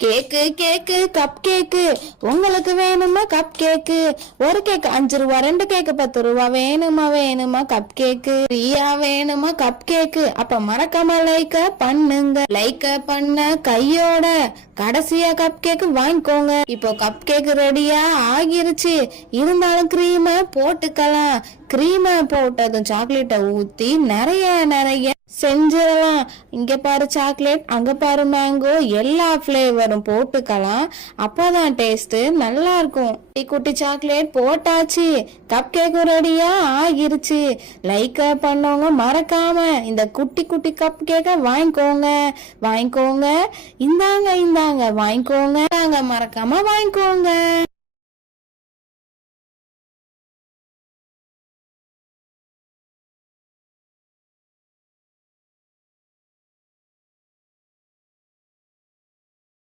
கேக்கு கேக்கு cup cake உங்களுக்கு வேணுமா cup cake? ஒரு கேக்கு 5 ரூபா, 2 கேக்கு 10 ரூபா. வேணுமா கப் கேக்கு? ஃப்ரீயா வேணுமா கப் கேக்கு? அப்ப மறக்காம லைக்க பண்ணுங்க. லைக்க பண்ண கையோட கடைசியா கப் கேக்கு வாங்கிக்கோங்க. இப்போ கப் கேக்கு ரெடியா ஆகிருச்சு. இருந்தாலும் கிரீமை போட்டுக்கலாம். கிரீமை போட்டதும் சாக்லேட்டை ஊத்தி நிறைய நிறைய செஞ்சிடலாம். இங்க பாரு சாக்லேட், அங்க பாரு மேங்கோ, எல்லா ஃபிளேவரும் போட்டுக்கலாம். அப்பதான் டேஸ்ட் நல்லா இருக்கும். குட்டி குட்டி சாக்லேட் போட்டாச்சு. கப் கேக்கும் ரெடியா ஆகிருச்சு. லைக் பண்ணவங்க மறக்காம இந்த குட்டி குட்டி கப் கேக்க வாங்கிக்கோங்க. இந்தாங்க வாங்கிக்கோங்க. மறக்காம வாங்கிக்கோங்க.